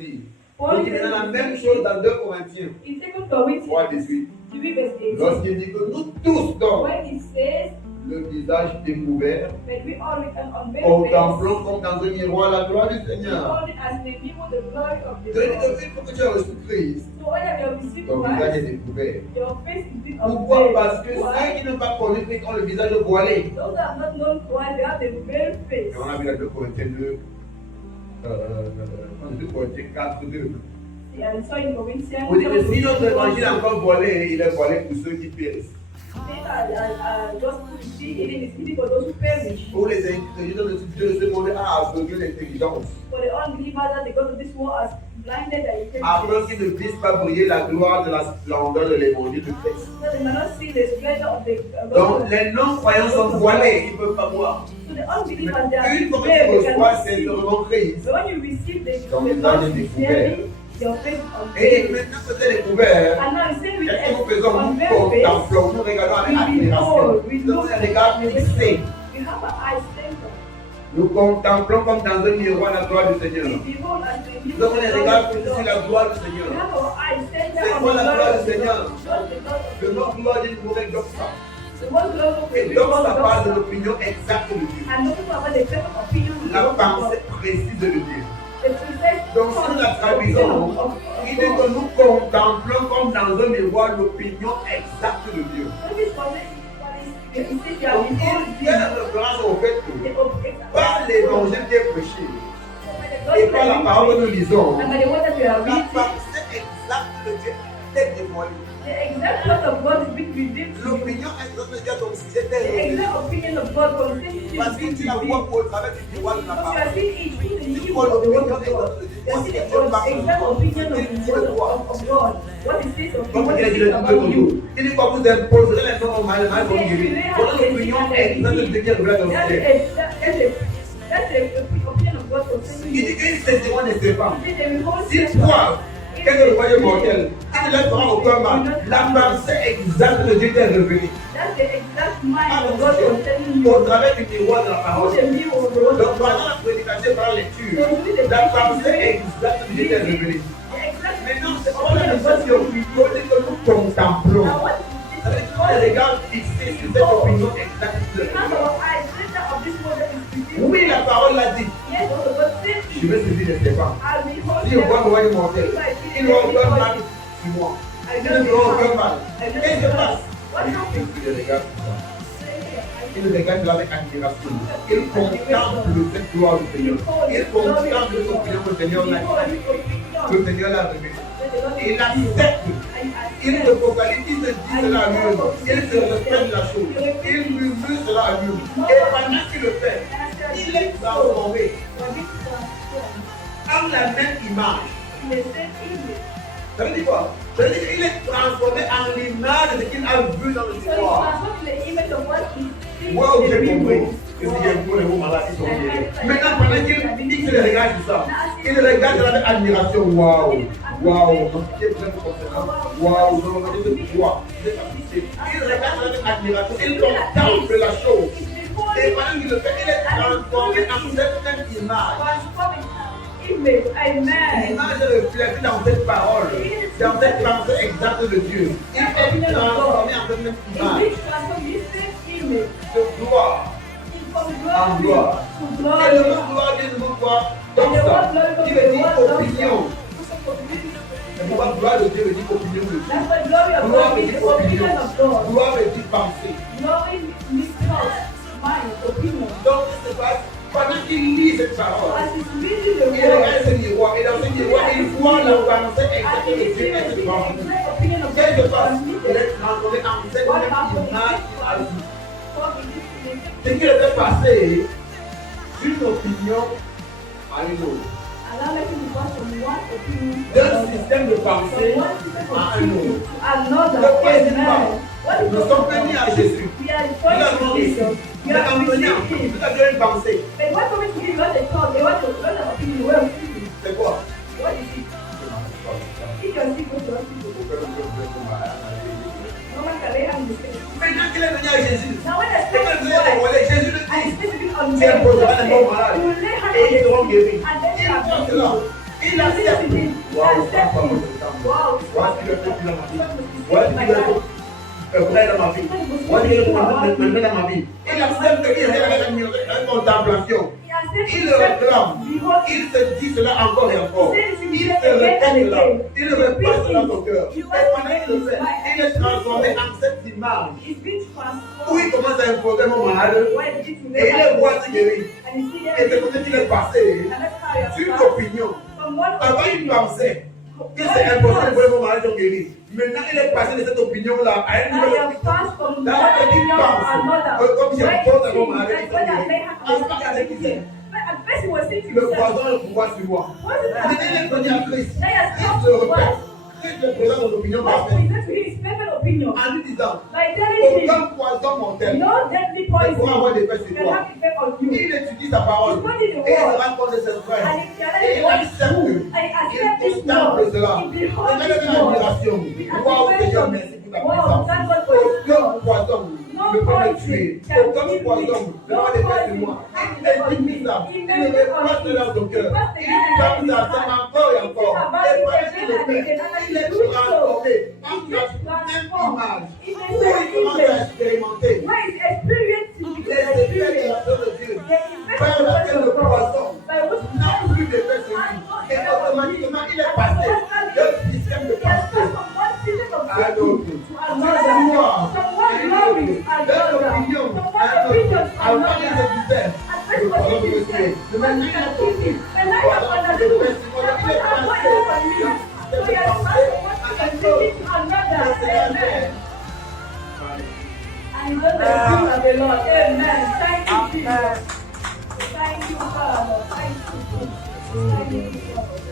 dit. Donc il y a la même chose dans 2 Corinthiens 3:18. Lorsqu'il dit que nous tous donc, le visage découvert, contemplons comme dans un miroir la gloire du Seigneur. Il faut que tu aies reçu Christ. Ton visage est découvert. Pourquoi? Parce que ceux qui n'ont pas connu Christ ont le visage voilé. Et on a vu la 2 Corinthiens 2, 2 Corinthiens 4:2. Vous dites que si notre évangile est encore voilé, il est voilé pour ceux qui périssent. Pour les intelligents de ce monde a aveuglé l'intelligence. Afin qu'ils ne puissent pas briller la gloire de la splendeur de l'évangile de Christ. Donc les non-croyants sont voilés, ils ne peuvent pas voir. Une fois que tu reçois sincèrement Christ, ton visage est découvert. Et maintenant que c'est découvert, qu'est-ce que nous faisons? Nous contemplons, nous regardons avec admiration. Nous les regardons fixés. Nous contemplons comme dans un miroir la gloire du Seigneur. Donc on les regarde sur la gloire du Seigneur. C'est quoi la gloire du Seigneur? Le nom gloire d'une nouvelle doxa. Et donc ça parle de l'opinion exacte de Dieu. La pensée précise de Dieu. Donc si nous la traduisons, il dit que nous contemplons comme dans un miroir l'opinion exacte de Dieu. Donc il y a une référence au fait que par l'évangile qui est prêché et par la parole que nous lisons, la pensée exacte de Dieu est dévoilée. L'opinion exacte de Dieu comme si c'était révélé. Parce que tu la vois au travers du miroir de la parole. Tu vois l'opinion exacte de Dieu. Donc il dit qu'on vous imposerait les noms au mal pour guérir. Voilà l'opinion exacte de Dieu qui est révélée dans le ciel. Il dit qu'il s'est demandé de ses femmes. S'ils croient qu'elle est le royaume mortel, il ne leur fera aucun mal. La pensée exacte de Dieu est révélée. Au travers du miroir de la parole. Donc pendant la prédication par la lecture, la pensée exacte de Dieu est révélée. Maintenant, c'est pas la négociation. Il faut dire que nous contemplons. Avec les regards fixés sur cette opinion exacte de Dieu. Oui, la parole l'a dit. Je vais saisir les Stéphane. Si je vois le royaume mortel, il n'aura aucun mal sur moi. Il n'aura aucun mal. Qu'est-ce qui se passe? Il regarde il regarde avec admiration. Il contemple cette gloire du Seigneur. Il contemple l'opinion que le Seigneur l'a dit. Le Seigneur l'a révélé. Il accepte. Il se focalise, il se dit cela à lui-même. Il se respecte la chose. Il murmure cela à lui-même. Et pendant qu'il le fait, il est transformé en la même image. Ça veut dire quoi? Ça veut dire qu'il est transformé en l'image de ce qu'il a vu dans le miroir. Wow, j'ai compris. Que si j'ai compris les mots malades, ils sont guéris. Maintenant, pendant qu'il regarde ça, il regarde avec admiration. Waouh, waouh, mon pied est très concernant. Waouh, non, je te vois. Il regarde avec admiration. Il contemple la chose. Et pendant qu'il le fait, il est transformé en cette même image. L'image est reflétée dans cette parole, dans cette pensée exacte de Dieu. Il est transformé en cette même image. De gloire en gloire. Et le mot gloire vient du mot gloire, donc ça, qui veut dire opinion. Le mot gloire de Dieu veut dire opinion de Dieu. Gloire veut dire opinion. Gloire veut dire pensée. Donc, ce qui se passe, pendant qu'il lit cette parole, il regarde ce miroir, et dans ce miroir, il voit la pensée exacte de Dieu et cette pensée. Qu'est-ce qui se passe? Il est transformé en cette même image à lui. Ce qui le fait passer d'une opinion à une autre. D'un système de pensée à un autre. Le point est quoi? Nous sommes venus à Jésus. Nous l'avons ici. Nous l'avons venu en tout. Nous avions une pensée. C'est quoi? Maintenant qu'il est venu à Jésus, Jésus le dit, tu imposeras les morts malades et ils seront guéris. Il pense cela. Il accepte. Waouh, voilà ce qu'il a fait dans ma vie. Voilà ce qu'il a fait dans ma vie. Voilà ce qu'il a fait dans ma vie. Il accepte qu'il y ait une contemplation. Il le réclame. Il se dit cela encore et encore. Il se répète cela. Il le répète cela dans son cœur. Et pendant qu'il le fait, il est transformé en cette image. Où il commence à imposer mon mal. Et il le voit se guérir. Et c'est comme ça qu'il est passé sur une opinion. Avant, il pensait que c'est impossible pour mon mari de guérir. Maintenant, il est passé de cette opinion-là à une nouvelle opinion. Dans laquelle il pense que comme j'impose à mon mari de guérir, en pas qu'avec qui c'est. Le poison est le pouvoir sur moi. Maintenant, il est venu à Christ. Il se répète. Christ le présente son opinion parfaite. En lui disant, aucun poison mortel ne pourra avoir d'effet sur toi. Il étudie sa parole et il se rend compte de ses frères. Et il accepte. Il contemple cela. Et là, il y a une admiration. Waouh, Seigneur, merci pour ta puissance. Aucun poison ne peut me tuer. Aucun poison ne peut avoir d'effet sur moi. Il étudie ça. Il ne répète cela dans son cœur. Il dit ça encore et encore. Et pendant qu'il le fait, il est transformé en une image. Où il commence à expérimenter les effets de la parole de Dieu, par laquelle le poison n'a plus d'effet sur lui. Et automatiquement, il est passé d'un système de pensée à l'autre. Du pouvoir à l'autre. D'un opinion à l'autre. Avant, il se disait, le poison peut tuer. De maintenant, il a compris. Voilà, le festival, il est passé d'un système de pensée à l'autre. And the blessings of the Lord. Amen. Thank you, Jesus. Thank you, God. Thank you, Jesus. Thank you, God.